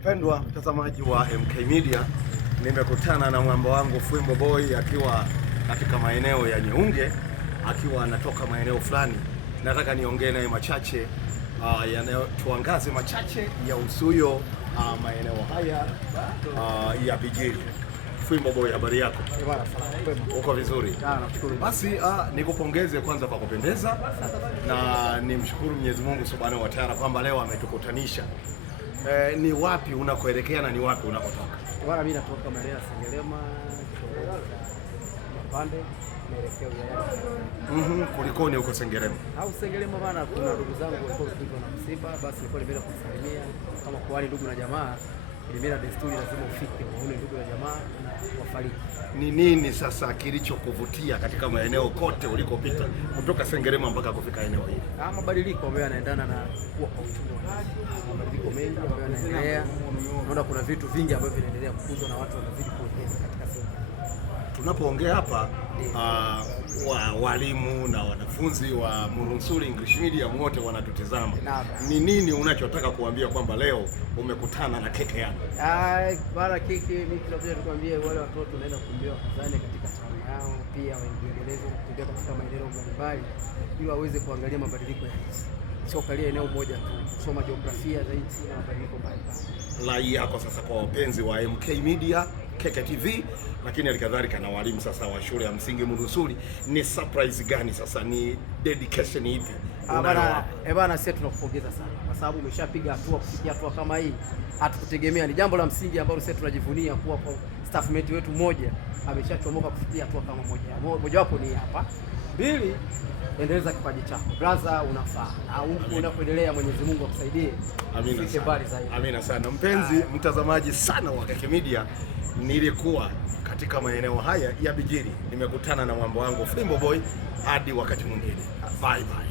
Mpendwa mtazamaji wa MK Media, nimekutana na mwamba wangu Fwimbo Boy akiwa katika maeneo ya Nyeunge, akiwa anatoka maeneo fulani. Nataka niongee naye machache tuangaze machache ya usuyo maeneo haya ya Bijiri. Fwimbo Boy, habari yako? Uko vizuri? Basi nikupongeze kwanza kwa kupendeza na nimshukuru Mwenyezi Mungu Subhanahu wa Ta'ala kwamba leo ametukutanisha. Ni wapi unakoelekea na ni wapi unakotoka? Bwana, mimi natoka maeneo ya Sengerema, Mapande, naelekea Uyai. Kulikoni huko Sengerema? Au Sengerema bwana, kuna ndugu zangu walikuwa wamepigwa na msiba, basi nilikuwa nimeenda kusalimia kama kwa ndugu na jamaa. Ile desturi lazima ufike uone ndugu na jamaa na wafariki. Ni nini sasa kilichokuvutia katika maeneo kote ulikopita kutoka Sengerema mpaka kufika eneo hili? Mabadiliko ambayo yanaendana na kuwa kwa uchumi. Mabadiliko mengi ambayo yanaendelea. Naona kuna vitu vingi ambavyo vinaendelea kukuzwa na watu wanazidi kuongeza katika sehemu. Tunapoongea hapa walimu na wanafunzi wa Murunusuri English Medium wote wanatutazama. Ni nini unachotaka kuambia kwamba leo umekutana na keke yako? Bana, keke mimi tunapenda tukwambie wale watoto wanaenda kumbia kazani katika taaluma yao, pia waendeleze kutembea katika maeneo mbalimbali ili waweze kuangalia mabadiliko ya nchi. Sio kalia eneo moja tu, kusoma jiografia za nchi na mabadiliko mbalimbali. Rai yako sasa kwa wapenzi wa MK Media, Keke TV, lakini alikadhalika na walimu sasa wa shule ya msingi Murunusuri, ni surprise gani sasa, ni dedication ipi? Bana, sisi tunakupongeza sana kwa sababu umeshapiga hatua kufikia hatua kama hii. Hatukutegemea, ni jambo la msingi ambalo sisi tunajivunia kuwa kwa staffmate wetu mmoja ameshachomoka kufikia hatua kama moja wapo ni hapa. Pili, endeleza kipaji chako brother, unafaa na huko unapoendelea, Mwenyezi Mungu akusaidie. Amina sana. Mpenzi mtazamaji sana wa Keke Media, nilikuwa katika maeneo haya ya Bijiri, nimekutana na mwamba wangu Fwimbo Boy. Hadi wakati mwingine, bye bye.